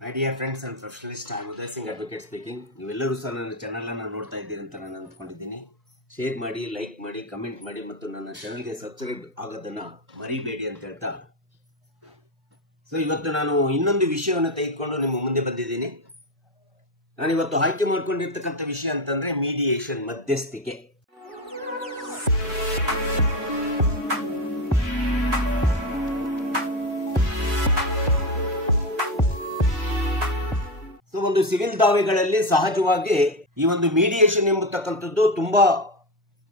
My dear friends and professionalists, I am Uday Singh Advocate speaking. ನೀವೆಲ್ಲರೂ ಸಹ ನನ್ನ channel ಅನ್ನು ನೋಡ್ತಾ ಇದ್ದೀರಿ ಅಂತ ನಾನು ಅಂದ್ಕೊಂಡಿದ್ದೀನಿ. ಶೇರ್ ಮಾಡಿ, ಲೈಕ್ ಮಾಡಿ, ಕಮೆಂಟ್ ಮಾಡಿ ಮತ್ತು ನನ್ನ ಚಾನೆಲ್ಗೆ ಸಬ್ಸ್ಕ್ರೈಬ್ ಆಗೋದನ್ನ ಮರಿಬೇಡಿ ಅಂತ ಹೇಳ್ತಾ ಇವತ್ತು ನಾನು ಇನ್ನೊಂದು ವಿಷಯವನ್ನು ತೆಗೆದುಕೊಂಡು ನಿಮ್ಮ ಮುಂದೆ ಬಂದಿದ್ದೀನಿ. ನಾನು ಇವತ್ತು ಆಯ್ಕೆ ಮಾಡಿಕೊಂಡಿರ್ತಕ್ಕಂಥ ವಿಷಯ ಅಂತಂದ್ರೆ ಮೀಡಿಯೇಷನ್, ಮಧ್ಯಸ್ಥಿಕೆ. ಒಂದು ಸಿವಿಲ್ ದಾವೆಗಳಲ್ಲಿ ಸಹಜವಾಗಿ ಈ ಒಂದು ಮೀಡಿಯೇಷನ್ ಎಂಬತಕ್ಕಂಥದ್ದು ತುಂಬಾ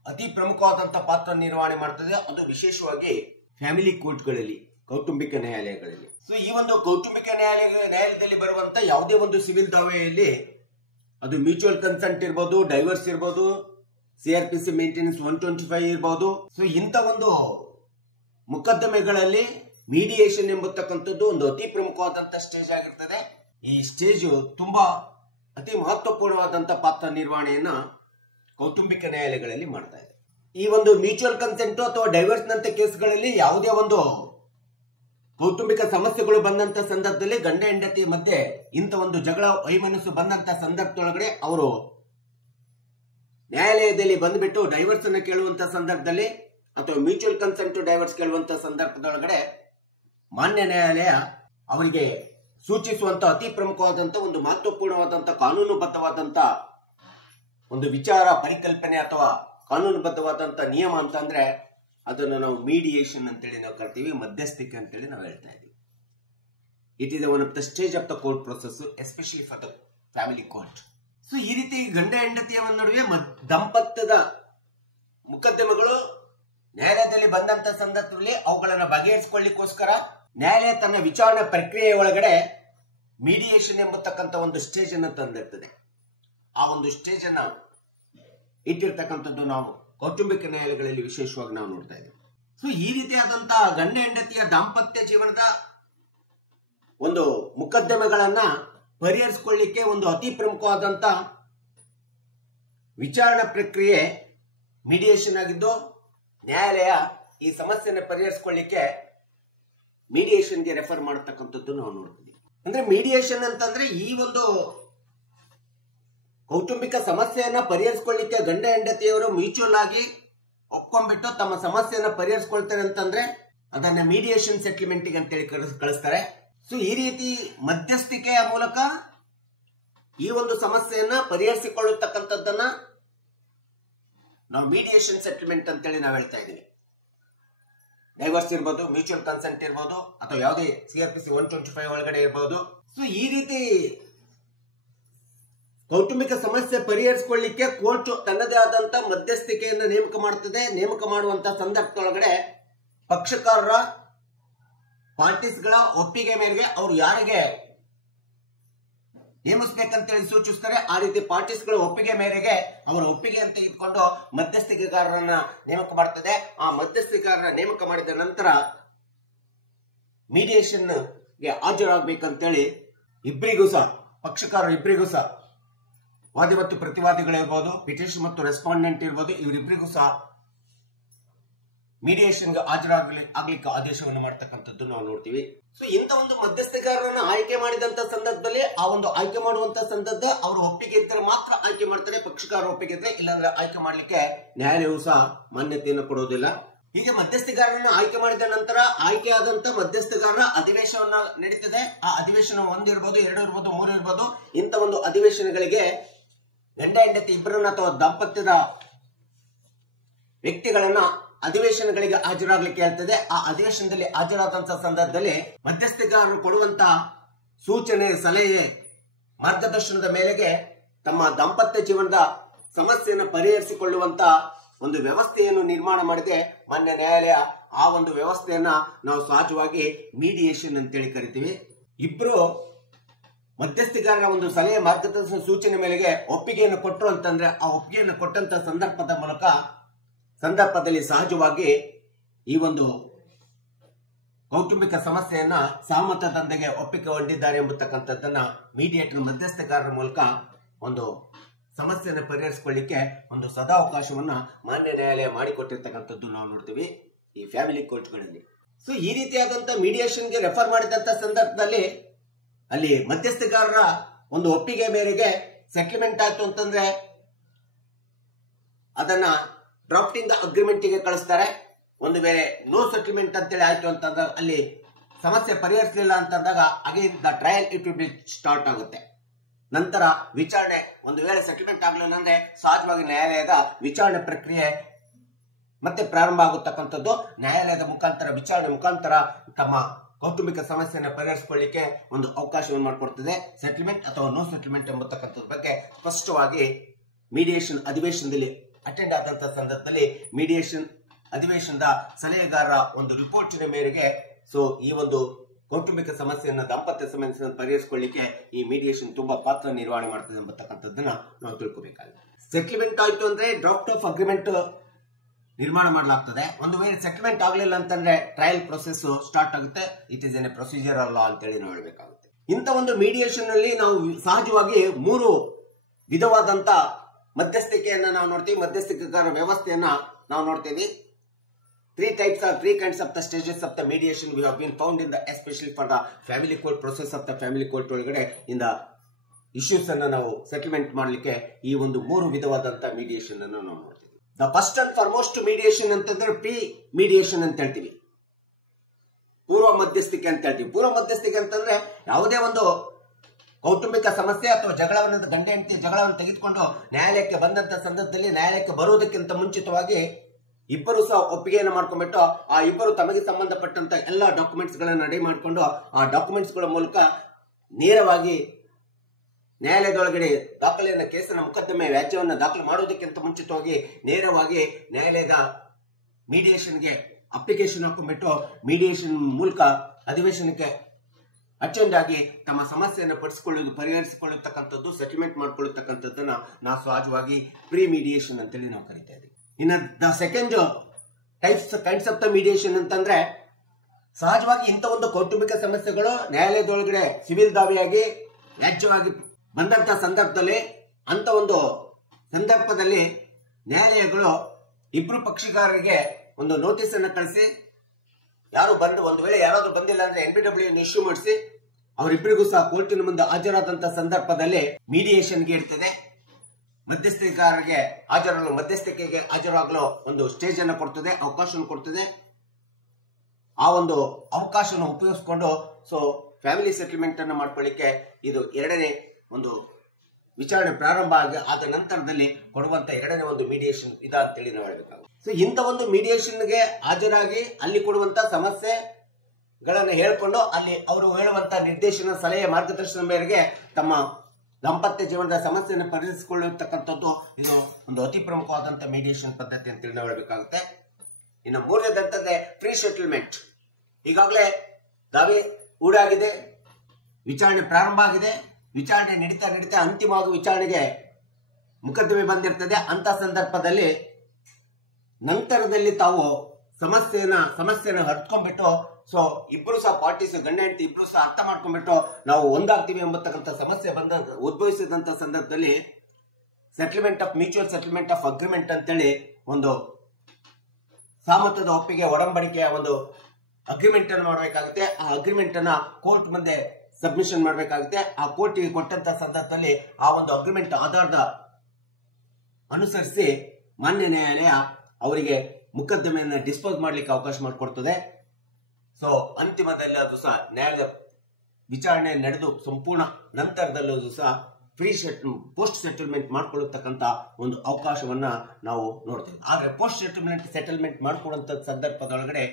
ಅತಿ ಪ್ರಮುಖವಾದಂತಹ ಪಾತ್ರ ನಿರ್ವಹಣೆ ಮಾಡ್ತದೆ. ಅದು ವಿಶೇಷವಾಗಿ ಫ್ಯಾಮಿಲಿ ಕೋರ್ಟ್ಗಳಲ್ಲಿ, ಕೌಟುಂಬಿಕ ನ್ಯಾಯಾಲಯಗಳಲ್ಲಿ. ಈ ಒಂದು ಕೌಟುಂಬಿಕ ನ್ಯಾಯಾಲಯದಲ್ಲಿ ಬರುವಂತ ಯಾವುದೇ ಒಂದು ಸಿವಿಲ್ ದಾವೆಯಲ್ಲಿ ಅದು ಮ್ಯೂಚುವಲ್ ಕನ್ಸೆಂಟ್ ಇರ್ಬೋದು, ಡೈವರ್ಸ್ ಇರ್ಬೋದು, CRPC ಮೇಂಟೆನೆನ್ಸ್ 125 ಇರ್ಬೋದು. ಇಂಥ ಒಂದು ಮೊಕದ್ದಮೆಗಳಲ್ಲಿ ಮೀಡಿಯೇಷನ್ ಎಂಬತಕ್ಕಂಥದ್ದು ಒಂದು ಅತಿ ಪ್ರಮುಖವಾದಂತಹ ಸ್ಟೇಜ್ ಆಗಿರ್ತದೆ. ಈ ಸ್ಟೇಜ್ ತುಂಬಾ ಅತಿ ಮಹತ್ವಪೂರ್ಣವಾದಂತಹ ಪಾತ್ರ ನಿರ್ವಹಣೆಯನ್ನ ಕೌಟುಂಬಿಕ ನ್ಯಾಯಾಲಯಗಳಲ್ಲಿ ಮಾಡ್ತಾ ಇದೆ. ಈ ಒಂದು ಮ್ಯೂಚುವಲ್ ಕನ್ಸೆಂಟ್ ಅಥವಾ ಡೈವರ್ಸ್ ನಂತ ಕೇಸ್ಗಳಲ್ಲಿ ಯಾವುದೇ ಒಂದು ಕೌಟುಂಬಿಕ ಸಮಸ್ಯೆಗಳು ಬಂದಂತ ಸಂದರ್ಭದಲ್ಲಿ ಗಂಡ ಹೆಂಡತಿ ಮಧ್ಯೆ ಇಂಥ ಒಂದು ಜಗಳ ವೈಮನಸ್ಸು ಬಂದಂತ ಸಂದರ್ಭದೊಳಗಡೆ ಅವರು ನ್ಯಾಯಾಲಯದಲ್ಲಿ ಬಂದ್ಬಿಟ್ಟು ಡೈವರ್ಸ್ ಅನ್ನು ಕೇಳುವಂತ ಸಂದರ್ಭದಲ್ಲಿ ಅಥವಾ ಮ್ಯೂಚುವಲ್ ಕನ್ಸೆಂಟ್ ಡೈವರ್ಸ್ ಕೇಳುವಂತ ಸಂದರ್ಭದೊಳಗಡೆ ಮಾನ್ಯ ನ್ಯಾಯಾಲಯ ಅವರಿಗೆ ಸೂಚಿಸುವಂತ ಅತಿ ಪ್ರಮುಖವಾದಂತ ಒಂದು ಮಹತ್ವಪೂರ್ಣವಾದಂತ ಕಾನೂನುಬದ್ಧವಾದಂತ ಒಂದು ವಿಚಾರ, ಪರಿಕಲ್ಪನೆ ಅಥವಾ ಕಾನೂನುಬದ್ಧವಾದಂತ ನಿಯಮ ಅಂತಂದ್ರೆ ಅದನ್ನು ನಾವು ಮೀಡಿಯೇಷನ್ ಅಂತೇಳಿ ನಾವು ಕರಿತೀವಿ, ಮಧ್ಯಸ್ಥಿಕೆ ಅಂತೇಳಿ ನಾವು ಹೇಳ್ತಾ ಇದ್ದೀವಿ. It is one of the stage of the court process, especially for the family court. ಈ ರೀತಿ ಗಂಡ ಹೆಂಡತಿಯ ನಡುವೆ ದಾಂಪತ್ಯದ ಮೊಕದ್ದಮೆಗಳು ನ್ಯಾಯಾಲಯದಲ್ಲಿ ಬಂದಂತ ಸಂದರ್ಭದಲ್ಲಿ ಅವುಗಳನ್ನು ಬಗೆಹರಿಸಿಕೊಳ್ಳಿಕ್ಕೋಸ್ಕರ ನ್ಯಾಯಾಲಯ ತನ್ನ ವಿಚಾರಣೆ ಪ್ರಕ್ರಿಯೆ ಒಳಗಡೆ ಮೀಡಿಯೇಷನ್ ಎಂಬತಕ್ಕಂಥ ಒಂದು ಸ್ಟೇಜ್ ಅನ್ನು ತಂದಿರ್ತದೆ. ಆ ಒಂದು ಸ್ಟೇಜ್ ಅನ್ನ ಇಟ್ಟಿರ್ತಕ್ಕಂಥದ್ದು ನಾವು ಕೌಟುಂಬಿಕ ನ್ಯಾಯಾಲಯಗಳಲ್ಲಿ ವಿಶೇಷವಾಗಿ ನಾವು ನೋಡ್ತಾ ಇದ್ದೀವಿ. ಈ ರೀತಿಯಾದಂತಹ ಗಂಡ ಹೆಂಡತಿಯ ದಾಂಪತ್ಯ ಜೀವನದ ಒಂದು ಮೊಕದ್ದಮೆಗಳನ್ನ ಪರಿಹರಿಸಿಕೊಳ್ಳಿಕ್ಕೆ ಒಂದು ಅತಿ ಪ್ರಮುಖವಾದಂತ ವಿಚಾರಣಾ ಪ್ರಕ್ರಿಯೆ ಮೀಡಿಯೇಷನ್ ಆಗಿದ್ದು, ನ್ಯಾಯಾಲಯ ಈ ಸಮಸ್ಯೆಯನ್ನು ಪರಿಹರಿಸಿಕೊಳ್ಳಿಕ್ಕೆ ಮೀಡಿಯೇಷನ್ಗೆ ರೆಫರ್ ಮಾಡತಕ್ಕಂಥದ್ದು ನಾವು ನೋಡ್ತೀವಿ. ಅಂದ್ರೆ ಮೀಡಿಯೇಷನ್ ಅಂತಂದ್ರೆ ಈ ಒಂದು ಕೌಟುಂಬಿಕ ಸಮಸ್ಯೆಯನ್ನ ಪರಿಹರಿಸಿಕೊಳ್ಳಿಕ್ಕೆ ಗಂಡ ಹೆಂಡತಿಯವರು ಮ್ಯೂಚುವಲ್ ಆಗಿ ಒಪ್ಕೊಂಡ್ಬಿಟ್ಟು ತಮ್ಮ ಸಮಸ್ಯೆಯನ್ನ ಪರಿಹರಿಸಿಕೊಳ್ತಾರೆ ಅಂತಂದ್ರೆ ಅದನ್ನ ಮೀಡಿಯೇಷನ್ ಸೆಟಲ್ಮೆಂಟ್ ಅಂತೇಳಿ ಕಳಿಸ್ತಾರೆ. ಈ ರೀತಿ ಮಧ್ಯಸ್ಥಿಕೆಯ ಮೂಲಕ ಈ ಒಂದು ಸಮಸ್ಯೆಯನ್ನ ಪರಿಹರಿಸಿಕೊಳ್ಳತಕ್ಕಂಥದ್ದನ್ನ ನಾವು ಮೀಡಿಯೇಷನ್ ಸೆಟಲ್ಮೆಂಟ್ ಅಂತೇಳಿ ನಾವು ಹೇಳ್ತಾ ಇದ್ದೀವಿ. ಡೈವರ್ಸ್ ಇರ್ಬೋದು, ಮ್ಯೂಚುವಲ್ ಕನ್ಸೆಂಟ್ ಇರ್ಬೋದು, ಅಥವಾ ಯಾವುದೇ CRPC 125 ಒಳಗಡೆ ಇರ್ಬೋದು. ಈ ರೀತಿ ಕೌಟುಂಬಿಕ ಸಮಸ್ಯೆ ಪರಿಹರಿಸಿಕೊಳ್ಳಿಕ್ಕೆ ಕೋರ್ಟ್ ತನ್ನದೇ ಆದಂತ ಮಧ್ಯಸ್ಥಿಕೆಯನ್ನು ನೇಮಕ ಮಾಡುತ್ತದೆ. ನೇಮಕ ಮಾಡುವಂತ ಸಂದರ್ಭದೊಳಗಡೆ ಪಕ್ಷಕಾರರ ಪಾರ್ಟೀಸ್ಗಳ ಒಪ್ಪಿಗೆ ಮೇರೆಗೆ ಅವರು ಯಾರಿಗೆ ನೇಮಿಸಬೇಕಂತೇಳಿ ಸೂಚಿಸ್ತಾರೆ. ಆ ರೀತಿ ಪಾರ್ಟೀಸ್ಗಳ ಒಪ್ಪಿಗೆ ಮೇರೆಗೆ ಅವರ ಒಪ್ಪಿಗೆ ಅಂತ ಇಟ್ಕೊಂಡು ಮಧ್ಯಸ್ಥಿಕೆಗಾರರನ್ನ ನೇಮಕ ಮಾಡ್ತದೆ. ಆ ಮಧ್ಯಸ್ಥಿಕೆಗಾರರ ನೇಮಕ ಮಾಡಿದ ನಂತರ ಮೀಡಿಯೇಷನ್ ಗೆ ಹಾಜರಾಗಬೇಕಂತೇಳಿ ಇಬ್ಬರಿಗೂ ಸಹ, ಪಕ್ಷಕಾರರು ಇಬ್ಬರಿಗೂ ಸಹ, ವಾದಿ ಮತ್ತು ಪ್ರತಿವಾದಿಗಳಿರ್ಬೋದು, ಪಿಟಿಷನ್ ಮತ್ತು ರೆಸ್ಪಾಂಡೆಂಟ್ ಇರ್ಬೋದು, ಇವರಿಬ್ಬರಿಗೂ ಸಹ ಮೀಡಿಯೇಷನ್ಗೆ ಆಗ್ಲಿಕ್ಕೆ ಆದೇಶವನ್ನು ಮಾಡ್ತಕ್ಕಂಥದ್ದು ನಾವು ನೋಡ್ತೀವಿ. ಇಂಥ ಒಂದು ಮಧ್ಯಸ್ಥಗಾರರನ್ನ ಆಯ್ಕೆ ಮಾಡಿದಂತ ಸಂದರ್ಭದಲ್ಲಿ ಆ ಒಂದು ಆಯ್ಕೆ ಮಾಡುವಂತ ಸಂದರ್ಭ ಅವರು ಒಪ್ಪಿಗೆ ಇದ್ದರೆ ಮಾತ್ರ ಆಯ್ಕೆ ಮಾಡ್ತಾರೆ. ಪಕ್ಷಕಾರ ಒಪ್ಪಿಗೆ ಇದ್ರೆ, ಇಲ್ಲಾಂದ್ರೆ ಆಯ್ಕೆ ಮಾಡ್ಲಿಕ್ಕೆ ನ್ಯಾಯಾಲಯವು ಸಹ ಮಾನ್ಯತೆಯನ್ನು ಕೊಡೋದಿಲ್ಲ. ಹೀಗೆ ಮಧ್ಯಸ್ಥಗಾರರನ್ನ ಆಯ್ಕೆ ಮಾಡಿದ ನಂತರ ಆಯ್ಕೆಯಾದಂತ ಮಧ್ಯಸ್ಥಗಾರರ ಅಧಿವೇಶನ ನಡೀತದೆ. ಆ ಅಧಿವೇಶನ 1 ಇರ್ಬೋದು, 2 ಇರ್ಬೋದು, 3 ಇರ್ಬೋದು. ಇಂಥ ಒಂದು ಅಧಿವೇಶನಗಳಿಗೆ ಗಂಡ ಹೆಂಡತಿ ಇಬ್ಬರನ್ನ ಅಥವಾ ದಾಂಪತ್ಯದ ವ್ಯಕ್ತಿಗಳನ್ನ ಅಧಿವೇಶನಗಳಿಗೆ ಹಾಜರಾಗ್ಲಿಕ್ಕೆ ಹೇಳ್ತದೆ. ಆ ಅಧಿವೇಶನದಲ್ಲಿ ಹಾಜರಾದಂತಹ ಸಂದರ್ಭದಲ್ಲಿ ಮಧ್ಯಸ್ಥಗಾರರು ಕೊಡುವಂತಹ ಸೂಚನೆ, ಸಲಹೆ, ಮಾರ್ಗದರ್ಶನದ ಮೇಲೆಗೆ ತಮ್ಮ ದಾಂಪತ್ಯ ಜೀವನದ ಸಮಸ್ಯೆಯನ್ನು ಪರಿಹರಿಸಿಕೊಳ್ಳುವಂತ ಒಂದು ವ್ಯವಸ್ಥೆಯನ್ನು ನಿರ್ಮಾಣ ಮಾಡಿದೆ ಮಾನ್ಯ ನ್ಯಾಯಾಲಯ. ಆ ಒಂದು ವ್ಯವಸ್ಥೆಯನ್ನ ನಾವು ಸಹಜವಾಗಿ ಮೀಡಿಯೇಷನ್ ಅಂತೇಳಿ ಕರಿತೀವಿ. ಇಬ್ರು ಮಧ್ಯಸ್ಥಗಾರರ ಒಂದು ಸಲಹೆ, ಮಾರ್ಗದರ್ಶನ, ಸೂಚನೆ ಮೇಲೆಗೆ ಒಪ್ಪಿಗೆಯನ್ನು ಕೊಟ್ಟರು ಅಂತಂದ್ರೆ ಆ ಒಪ್ಪಿಗೆಯನ್ನು ಕೊಟ್ಟಂತ ಸಂದರ್ಭದಲ್ಲಿ ಸಹಜವಾಗಿ ಈ ಒಂದು ಕೌಟುಂಬಿಕ ಸಮಸ್ಯೆಯನ್ನ ಸಹಮತದೊಂದಿಗೆ ಒಪ್ಪಿಗೆ ಹೊಂದಿದ್ದಾರೆ ಎಂಬತಕ್ಕಂಥದ್ದನ್ನ ಮೀಡಿಯೇಟರ್, ಮಧ್ಯಸ್ಥಗಾರರ ಮೂಲಕ ಒಂದು ಸಮಸ್ಯೆಯನ್ನು ಪರಿಹರಿಸಿಕೊಳ್ಳಿಕ್ಕೆ ಒಂದು ಸದಾವಕಾಶವನ್ನ ಮಾನ್ಯ ನ್ಯಾಯಾಲಯ ಮಾಡಿಕೊಟ್ಟಿರ್ತಕ್ಕಂಥದ್ದು ನಾವು ನೋಡ್ತೀವಿ ಈ ಫ್ಯಾಮಿಲಿ ಕೋರ್ಟ್ಗಳಲ್ಲಿ. ಈ ರೀತಿಯಾದಂತಹ ಮೀಡಿಯೇಷನ್ಗೆ ರೆಫರ್ ಮಾಡಿದಂತ ಸಂದರ್ಭದಲ್ಲಿ ಅಲ್ಲಿ ಮಧ್ಯಸ್ಥಗಾರರ ಒಂದು ಒಪ್ಪಿಗೆ ಮೇರೆಗೆ ಸೆಟಲ್ಮೆಂಟ್ ಆಯ್ತು ಅಂತಂದ್ರೆ ಅದನ್ನ ಡ್ರಾಫ್ಟಿಂಗ್ ಅಗ್ರಿಮೆಂಟ್ ಗೆ ಕಳಿಸ್ತಾರೆ. ಒಂದು ವೇಳೆ ನೋ ಸೆಟಲ್ಮೆಂಟ್ ಅಂತೇಳಿ ಆಯ್ತು ಅಂತಂದಾಗ ಅಲ್ಲಿ ಸಮಸ್ಯೆ ಪರಿಹರಿಸಲಿಲ್ಲ ಅಂತಂದಾಗ again the trial it will be start ಆಗುತ್ತೆ. ನಂತರ ವಿಚಾರಣೆ, ಒಂದು ವೇಳೆ ಸೆಟಲ್ಮೆಂಟ್ ಆಗಲಿಲ್ಲ ಅಂದ್ರೆ ಸಹಜವಾಗಿ ನ್ಯಾಯಾಲಯದ ವಿಚಾರಣೆ ಪ್ರಕ್ರಿಯೆ ಮತ್ತೆ ಪ್ರಾರಂಭ ಆಗುತ್ತಕ್ಕಂಥದ್ದು. ನ್ಯಾಯಾಲಯದ ಮುಖಾಂತರ ವಿಚಾರಣೆ ಮುಖಾಂತರ ತಮ್ಮ ಕೌಟುಂಬಿಕ ಸಮಸ್ಯೆಯನ್ನು ಪರಿಹರಿಸಿಕೊಳ್ಳಿಕ್ಕೆ ಒಂದು ಅವಕಾಶವನ್ನು ಮಾಡಿಕೊಡ್ತದೆ. ಸೆಟಲ್ಮೆಂಟ್ ಅಥವಾ ನೋ ಸೆಟಲ್ಮೆಂಟ್ ಎಂಬತಕ್ಕಂಥದ್ರ ಬಗ್ಗೆ ಸ್ಪಷ್ಟವಾಗಿ ಮೀಡಿಯೇಷನ್ ಅಧಿವೇಶನದಲ್ಲಿ ಅಟೆಂಡ್ ಆದಂತಹ ಸಂದರ್ಭದಲ್ಲಿ ಮೀಡಿಯೇಷನ್ ಅಧಿವೇಶನದ ಸಲಹೆಗಾರರ ಒಂದು ರಿಪೋರ್ಟಿನ ಮೇರೆಗೆ ಈ ಒಂದು ಕೌಟುಂಬಿಕ ಸಮಸ್ಯೆಯನ್ನು ದಾಂಪತ್ಯ ಸಮಸ್ಯೆಯನ್ನು ಪರಿಹರಿಸಿಕೊಳ್ಳಿಕ್ಕೆ ಈ ಮೀಡಿಯೇಷನ್ ತುಂಬಾ ಪಾತ್ರ ನಿರ್ವಹಣೆ ಮಾಡ್ತದೆ ಎಂಬತಕ್ಕಂಥದ್ದನ್ನ ನಾವು ತಿಳ್ಕೊಬೇಕಾಗಿದೆ. ಸೆಟಲ್ಮೆಂಟ್ ಆಯ್ತು ಅಂದ್ರೆ ಡ್ರಾಫ್ಟ್ ಆಫ್ ಅಗ್ರಿಮೆಂಟ್ ನಿರ್ಮಾಣ ಮಾಡಲಾಗ್ತದೆ. ಒಂದು ವೇಳೆ ಸೆಟಲ್ಮೆಂಟ್ ಆಗಲಿಲ್ಲ ಅಂತಂದ್ರೆ ಟ್ರಯಲ್ ಪ್ರೊಸೆಸ್ ಸ್ಟಾರ್ಟ್ ಆಗುತ್ತೆ. ಇಟ್ ಇಸ್ ಎನ್ ಪ್ರೊಸೀಜರ್ ಲಾ ಅಂತೇಳಿ ನಾವು ಹೇಳಬೇಕಾಗುತ್ತೆ. ಇಂಥ ಒಂದು ಮೀಡಿಯೇಷನ್ ನಲ್ಲಿ ನಾವು ಸಹಜವಾಗಿ 3 ವಿಧವಾದಂತ ಮಧ್ಯಸ್ಥಿಕೆಯನ್ನ ನಾವು ನೋಡ್ತೀವಿ. ಮಧ್ಯಸ್ಥಿಕೆಗಾರ ವ್ಯವಸ್ಥೆಯನ್ನ ನಾವು ನೋಡ್ತೀವಿ. 3 kinds of the stages of the mediation we have been found in the especially for the family court process of the family court ಒಳಗಡೆ in the issues ಅನ್ನ ನಾವು ಸೆಟಲ್ಮೆಂಟ್ ಮಾಡಲಿಕ್ಕೆ ಈ ಒಂದು 3 ವಿಧವಾದಂತ ಮೀಡಿಯೇಷನ್ ಅನ್ನು ನಾವು ನೋಡ್ತೀವಿ. The first and foremost mediation ಅಂತಂದ್ರೆ ಪ್ರೀ ಮೀಡಿಯೇಷನ್ ಅಂತ ಹೇಳ್ತೀವಿ, ಪೂರ್ವ ಮಧ್ಯಸ್ಥಿಕೆ ಅಂತ ಹೇಳ್ತೀವಿ. ಪೂರ್ವ ಮಧ್ಯಸ್ಥಿಕೆ ಅಂತಂದ್ರೆ ಯಾವುದೇ ಒಂದು ಕೌಟುಂಬಿಕ ಸಮಸ್ಯೆ ಅಥವಾ ಜಗಳವನ್ನು ಗಂಡ ಹೆಂಡತಿ ಜಗಳವನ್ನು ತೆಗೆದುಕೊಂಡು ನ್ಯಾಯಾಲಯಕ್ಕೆ ಬಂದಂತ ಸಂದರ್ಭದಲ್ಲಿ ನ್ಯಾಯಾಲಯಕ್ಕೆ ಬರುವುದಕ್ಕಿಂತ ಮುಂಚಿತವಾಗಿ ಇಬ್ಬರು ಸಹ ಒಪ್ಪಿಗೆಯನ್ನು ಮಾಡ್ಕೊಂಡ್ಬಿಟ್ಟು ಆ ಇಬ್ಬರು ತಮಗೆ ಸಂಬಂಧಪಟ್ಟಂತ ಎಲ್ಲಾ ಡಾಕ್ಯುಮೆಂಟ್ಸ್ ಗಳನ್ನ ರೆಡಿ ಮಾಡಿಕೊಂಡು ಆ ಡಾಕ್ಯುಮೆಂಟ್ಸ್ ಗಳ ಮೂಲಕ ನೇರವಾಗಿ ನ್ಯಾಯಾಲಯದೊಳಗಡೆ ದಾಖಲೆಯನ್ನ ಕೇಸನ್ನ ಮೊಕದ್ದಮೆ ವ್ಯಾಜ್ಯವನ್ನ ದಾಖಲು ಮಾಡುವುದಕ್ಕಿಂತ ಮುಂಚಿತವಾಗಿ ನೇರವಾಗಿ ನ್ಯಾಯಾಲಯದ ಮೀಡಿಯೇಷನ್ಗೆ ಅಪ್ಲಿಕೇಶನ್ ಹಾಕೊಂಡ್ಬಿಟ್ಟು ಮೀಡಿಯೇಷನ್ ಮೂಲಕ ಅಧಿವೇಶನಕ್ಕೆ ಅಟೆಂಡ್ ಆಗಿ ತಮ್ಮ ಸಮಸ್ಯೆಯನ್ನು ಪರಿಹರಿಸಿಕೊಳ್ಳತಕ್ಕಂಥದ್ದು, ಸೆಟಲ್ಮೆಂಟ್ ಮಾಡ್ಕೊಳ್ಳತಕ್ಕಂಥದ್ದನ್ನ ನಾವು ಸಹಜವಾಗಿ ಪ್ರೀ ಮೀಡಿಯೇಷನ್ ಅಂತೇಳಿ ನಾವು ಕರಿತಾ ಇದ್ದೀವಿ. ಇನ್ನು the second kinds of the mediation ಅಂತಂದ್ರೆ ಸಹಜವಾಗಿ ಇಂಥ ಒಂದು ಕೌಟುಂಬಿಕ ಸಮಸ್ಯೆಗಳು ನ್ಯಾಯಾಲಯದೊಳಗಡೆ ಸಿವಿಲ್ ದಾವೆಯಾಗಿ ವ್ಯಾಜ್ಯವಾಗಿ ಬಂದಂತ ಸಂದರ್ಭದಲ್ಲಿ ಅಂತ ಒಂದು ಸಂದರ್ಭದಲ್ಲಿ ನ್ಯಾಯಾಲಯಗಳು ಇಬ್ರು ಪಕ್ಷಗಾರರಿಗೆ ಒಂದು ನೋಟಿಸ್ ಅನ್ನು ಕಳಿಸಿ ಯಾರು ಒಂದು ವೇಳೆ ಯಾರಾದ್ರೂ ಬಂದಿಲ್ಲ ಅಂದ್ರೆ NBW ಇಶ್ಯೂ ಮಾಡಿಸಿ ಅವರಿಬ್ಬರಿಗೂ ಸಹ ಕೋರ್ಟಿನ ಮುಂದೆ ಹಾಜರಾದಂತ ಸಂದರ್ಭದಲ್ಲಿ ಮೀಡಿಯೇಷನ್ಗೆ ಇರ್ತದೆ. ಮಧ್ಯಸ್ಥಿಕೆಗಾರರಿಗೆ ಮಧ್ಯಸ್ಥಿಕೆಗೆ ಹಾಜರಾಗಲು ಒಂದು ಸ್ಟೇಜ್ ಅನ್ನು ಕೊಡ್ತದೆ, ಅವಕಾಶ ಕೊಡ್ತದೆ. ಆ ಒಂದು ಅವಕಾಶವನ್ನು ಉಪಯೋಗಿಸಿಕೊಂಡು ಫ್ಯಾಮಿಲಿ ಸೆಟಲ್ಮೆಂಟ್ ಅನ್ನು ಮಾಡ್ಕೊಳ್ಳಿಕ್ಕೆ ಇದು ಎರಡನೇ ಒಂದು ವಿಚಾರಣೆ ಪ್ರಾರಂಭ ಆದ ನಂತರದಲ್ಲಿ ಕೊಡುವಂತ ಎರಡನೇ ಒಂದು ಮೀಡಿಯೇಷನ್ ವಿಧ ಅಂತೇಳಿ ನಾವು ಹೇಳಬೇಕಾಗುತ್ತೆ. ಇಂಥ ಒಂದು ಮೀಡಿಯೇಷನ್ಗೆ ಹಾಜರಾಗಿ ಅಲ್ಲಿ ಕೊಡುವಂತ ಸಮಸ್ಯೆಗಳನ್ನ ಹೇಳ್ಕೊಂಡು ಅಲ್ಲಿ ಅವರು ಹೇಳುವಂತ ನಿರ್ದೇಶನ, ಸಲಹೆ, ಮಾರ್ಗದರ್ಶನ ಮೇರೆಗೆ ತಮ್ಮ ದಾಂಪತ್ಯ ಜೀವನದ ಸಮಸ್ಯೆಯನ್ನು ಪರಿಹರಿಸಿಕೊಳ್ಳತಕ್ಕಂಥದ್ದು ಇದು ಒಂದು ಅತಿ ಪ್ರಮುಖವಾದಂತ ಮೀಡಿಯೇಷನ್ ಪದ್ಧತಿ ಅಂತೇಳಿ ನಾವು ಹೇಳಬೇಕಾಗುತ್ತೆ. ಇನ್ನು ಮೂರನೇದಂತಂದ್ರೆ ಪ್ರೀ ಸೆಟಲ್ಮೆಂಟ್. ಈಗಾಗಲೇ ದಾವೆ ಹೂಡಾಗಿದೆ, ವಿಚಾರಣೆ ಪ್ರಾರಂಭ ಆಗಿದೆ, ವಿಚಾರಣೆ ನಡೀತಾ ಅಂತಿಮವಾಗಿ ವಿಚಾರಣೆಗೆ ಮೊಕದ್ದಮೆ ಬಂದಿರ್ತದೆ. ಅಂತ ಸಂದರ್ಭದಲ್ಲಿ ನಂತರದಲ್ಲಿ ತಾವು ಸಮಸ್ಯೆನ ಹರ್ಕೊಂಡ್ಬಿಟ್ಟು ಇಬ್ರು ಸಹ ಪಾರ್ಟೀಸ್ ಗಂಡ ಹೆಂಡತಿ ಇಬ್ರು ಸಹ ಅರ್ಥ ಮಾಡ್ಕೊಂಡ್ಬಿಟ್ಟು ನಾವು ಒಂದಾಗ್ತೀವಿ ಎಂಬತಕ್ಕಂಥ ಸಮಸ್ಯೆ ಉದ್ಭವಿಸಿದಂತ ಸಂದರ್ಭದಲ್ಲಿ settlement of mutual settlement of agreement ಅಂತೇಳಿ ಒಂದು ಸಾಮರ್ಥ್ಯದ ಒಪ್ಪಿಗೆ ಒಡಂಬಡಿಕೆಯ ಒಂದು ಅಗ್ರಿಮೆಂಟ್ ಅನ್ನು ಮಾಡಬೇಕಾಗುತ್ತೆ. ಆ ಅಗ್ರಿಮೆಂಟ್ ಅನ್ನ ಕೋರ್ಟ್ ಮುಂದೆ ಸಬ್ಮಿಷನ್ ಮಾಡಬೇಕಾಗುತ್ತೆ. ಆ ಕೋರ್ಟಿಗೆ ಕೊಟ್ಟಂತ ಸಂದರ್ಭದಲ್ಲಿ ಆ ಒಂದು ಅಗ್ರಿಮೆಂಟ್ ಆಧಾರದ ಅನುಸರಿಸಿ ಮಾನ್ಯ ನ್ಯಾಯಾಲಯ ಅವರಿಗೆ ಮೊಕದ್ದಮೆಯನ್ನು ಡಿಸ್ಪೋಸ್ ಮಾಡ್ಲಿಕ್ಕೆ ಅವಕಾಶ ಮಾಡಿಕೊಡ್ತದೆ. ಅಂತಿಮದಲ್ಲಿ ಅದು ಸಹ ನ್ಯಾಯಾಲಯದ ವಿಚಾರಣೆ ನಡೆದು ಸಂಪೂರ್ಣ ನಂತರದಲ್ಲೂ ಸಹ ಪೋಸ್ಟ್ ಸೆಟಲ್ಮೆಂಟ್ ಮಾಡ್ಕೊಳ್ಳತಕ್ಕಂತ ಒಂದು ಅವಕಾಶವನ್ನ ನಾವು ನೋಡ್ತೇವೆ. ಆದ್ರೆ ಪೋಸ್ಟ್ ಸೆಟಲ್ಮೆಂಟ್ ಮಾಡ್ಕೊಳ್ಳುವಂತ ಸಂದರ್ಭದೊಳಗಡೆ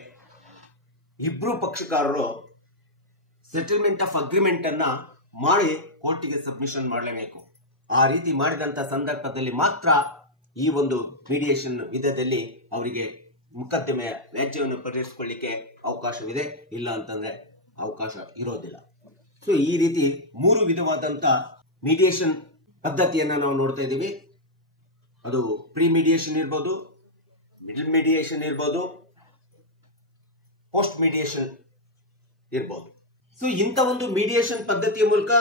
ಇಬ್ರು ಪಕ್ಷಕಾರರು ಸೆಟಲ್ಮೆಂಟ್ ಆಫ್ ಅಗ್ರಿಮೆಂಟ್ ಅನ್ನ ಮಾಡಿ ಕೋರ್ಟಿಗೆ ಸಬ್ಮಿಷನ್ ಮಾಡಲೇಬೇಕು. ಆ ರೀತಿ ಮಾಡಿದಂತ ಸಂದರ್ಭದಲ್ಲಿ ಮಾತ್ರ ಈ ಒಂದು ಮೀಡಿಯೇಷನ್ ವಿಧದಲ್ಲಿ ಅವರಿಗೆ ಮೊಕದ್ದಮೆಯ ವ್ಯಾಜ್ಯವನ್ನು ಪರಿಹರಿಸಿಕೊಳ್ಳಿಕ್ಕೆ ಅವಕಾಶವಿದೆ, ಇಲ್ಲ ಅಂತಂದ್ರೆ ಅವಕಾಶ ಇರೋದಿಲ್ಲ. ಈ ರೀತಿ 3 ವಿಧವಾದಂತ ಮೀಡಿಯೇಷನ್ ಪದ್ಧತಿಯನ್ನ ನಾವು ನೋಡ್ತಾ ಇದ್ದೀವಿ. ಅದು ಪ್ರೀ ಮೀಡಿಯೇಷನ್ ಇರ್ಬೋದು, ಮಿಡಲ್ ಮೀಡಿಯೇಷನ್ ಇರ್ಬೋದು, ಪೋಸ್ಟ್ ಮೀಡಿಯೇಷನ್ ಇರ್ಬೋದು. ಇಂಥ ಒಂದು ಮೀಡಿಯೇಷನ್ ಪದ್ಧತಿಯ ಮೂಲಕ,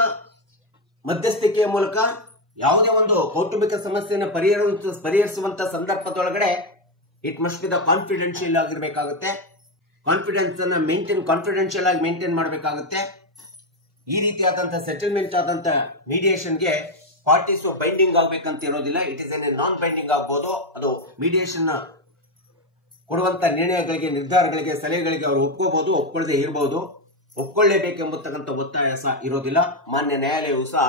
ಮಧ್ಯಸ್ಥಿಕೆಯ ಮೂಲಕ ಯಾವುದೇ ಒಂದು ಕೌಟುಂಬಿಕ ಸಮಸ್ಯೆಯನ್ನು ಪರಿಹರಿಸುವಂತ ಸಂದರ್ಭದೊಳಗಡೆ it must be the confidential ಆಗಿರ್ಬೇಕಾಗುತ್ತೆ. ಕಾನ್ಫಿಡೆನ್ಸ್ ಅನ್ನ ಕಾನ್ಫಿಡೆನ್ಷಿಯಲ್ ಆಗಿ ಮೇಂಟೈನ್ ಮಾಡಬೇಕಾಗುತ್ತೆ. ಈ ರೀತಿಯಾದಂತಹ ಸೆಟಲ್ಮೆಂಟ್ ಆದಂತ ಮೀಡಿಯೇಷನ್ಗೆ ಪಾರ್ಟೀಸ್ ಬೈಂಡಿಂಗ್ ಆಗ್ಬೇಕಂತ ಇರೋದಿಲ್ಲ. It is N non binding ಆಗ್ಬೋದು. ಅದು ಮೀಡಿಯೇಷನ್ ಕೊಡುವಂತ ನಿರ್ಣಯಗಳಿಗೆ, ನಿರ್ಧಾರಗಳಿಗೆ, ಸಲಹೆಗಳಿಗೆ ಅವರು ಒಪ್ಕೋಬಹುದು, ಒಪ್ಕೊಳ್ಳದೆ ಇರಬಹುದು. ಒಪ್ಕೊಳ್ಳೇಬೇಕೆಂಬತಕ್ಕಂಥ ಒತ್ತಾಯ ಸಹ ಇರೋದಿಲ್ಲ. ಮಾನ್ಯ ನ್ಯಾಯಾಲಯವು ಸಹ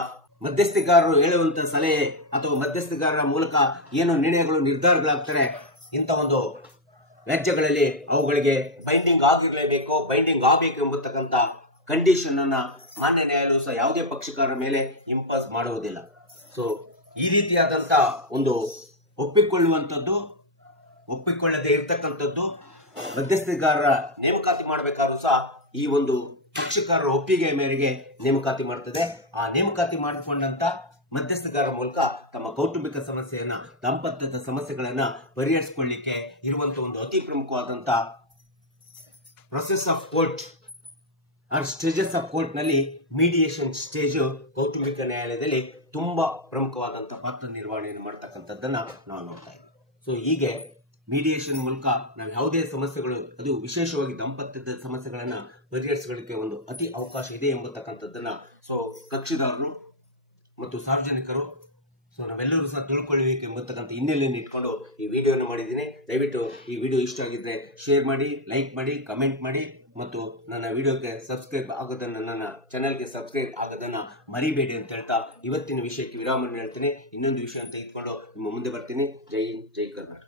ಮಧ್ಯಸ್ಥಿಗಾರರು ಹೇಳುವಂತ ಸಲಹೆ ಅಥವಾ ಮಧ್ಯಸ್ಥಿಗಾರರ ಮೂಲಕ ಏನು ನಿರ್ಣಯಗಳು, ನಿರ್ಧಾರಗಳಾಗ್ತಾರೆ, ಇಂಥ ಒಂದು ವ್ಯಾಜ್ಯಗಳಲ್ಲಿ ಅವುಗಳಿಗೆ ಬೈಂಡಿಂಗ್ ಆಗಿರಲೇಬೇಕು, ಬೈಂಡಿಂಗ್ ಆಗಬೇಕು ಎಂಬತಕ್ಕಂಥ ಕಂಡೀಷನ್ ಅನ್ನ ಮಾನ್ಯ ನ್ಯಾಯಾಲಯವು ಸಹ ಯಾವುದೇ ಪಕ್ಷಕಾರರ ಮೇಲೆ ಇಂಪೋಸ್ ಮಾಡುವುದಿಲ್ಲ. ಸೊ ಈ ರೀತಿಯಾದಂತ ಒಂದು ಒಪ್ಪಿಕೊಳ್ಳುವಂಥದ್ದು, ಒಪ್ಪಿಕೊಳ್ಳದೆ ಇರ್ತಕ್ಕಂಥದ್ದು, ಮಧ್ಯಸ್ಥಿಗಾರರ ನೇಮಕಾತಿ ಮಾಡಬೇಕಾದ್ರೂ ಸಹ ಈ ಒಂದು ಪಕ್ಷಕಾರರ ಒಪ್ಪಿಗೆ ಮೇರೆಗೆ ನೇಮಕಾತಿ ಮಾಡ್ತದೆ. ಆ ನೇಮಕಾತಿ ಮಾಡಿಕೊಂಡಂತ ಮಧ್ಯಸ್ಥಗಾರರ ಮೂಲಕ ತಮ್ಮ ಕೌಟುಂಬಿಕ ಸಮಸ್ಯೆಯನ್ನ, ದಾಂಪತ್ಯದ ಸಮಸ್ಯೆಗಳನ್ನ ಪರಿಹರಿಸಿಕೊಳ್ಳಿಕ್ಕೆ ಇರುವಂತಹ ಒಂದು ಅತಿ ಪ್ರಮುಖವಾದಂತ process of court or stages of court ನಲ್ಲಿ ಮೀಡಿಯೇಷನ್ ಸ್ಟೇಜ್ ಕೌಟುಂಬಿಕ ನ್ಯಾಯಾಲಯದಲ್ಲಿ ತುಂಬಾ ಪ್ರಮುಖವಾದಂತಹ ಪಾತ್ರ ನಿರ್ವಹಣೆಯನ್ನು ಮಾಡತಕ್ಕಂಥದ್ದನ್ನ ನಾವು ನೋಡ್ತಾ ಇದ್ದೀವಿ. ಸೊ ಹೀಗೆ ಮೀಡಿಯೇಷನ್ ಮೂಲಕ ನಾವು ಯಾವುದೇ ಸಮಸ್ಯೆಗಳು, ಅದು ವಿಶೇಷವಾಗಿ ದಾಂಪತ್ಯದ ಸಮಸ್ಯೆಗಳನ್ನ ಪರಿಹರಿಸಿಕೊಳ್ಳಿಕ್ಕೆ ಒಂದು ಅತಿ ಅವಕಾಶ ಇದೆ ಎಂಬತಕ್ಕಂಥದ್ದನ್ನ ಕಕ್ಷಿದಾರರು ಮತ್ತು ಸಾರ್ವಜನಿಕರು ನಾವೆಲ್ಲರೂ ಸಹ ತಿಳ್ಕೊಳ್ಳಬೇಕು ಎಂಬತಕ್ಕಂಥ ಹಿನ್ನೆಲೆಯನ್ನು ಇಟ್ಕೊಂಡು ಈ ವಿಡಿಯೋನ ಮಾಡಿದ್ದೀನಿ. ದಯವಿಟ್ಟು ಈ ವಿಡಿಯೋ ಇಷ್ಟ ಆಗಿದ್ರೆ ಶೇರ್ ಮಾಡಿ, ಲೈಕ್ ಮಾಡಿ, ಕಮೆಂಟ್ ಮಾಡಿ ಮತ್ತು ನನ್ನ ವಿಡಿಯೋಗೆ ಸಬ್ಸ್ಕ್ರೈಬ್ ಆಗೋದನ್ನ, ನನ್ನ ಚಾನೆಲ್ಗೆ ಸಬ್ಸ್ಕ್ರೈಬ್ ಆಗೋದನ್ನ ಮರಿಬೇಡಿ ಅಂತ ಹೇಳ್ತಾ ಇವತ್ತಿನ ವಿಷಯಕ್ಕೆ ವಿರಾಮವನ್ನು ಹೇಳ್ತೀನಿ. ಇನ್ನೊಂದು ವಿಷಯ ಅಂತ ಇಟ್ಕೊಂಡು ನಿಮ್ಮ ಮುಂದೆ ಬರ್ತೀನಿ. ಜೈ ಹಿಂದ್, ಜೈ ಕರ್ನಾಟಕ.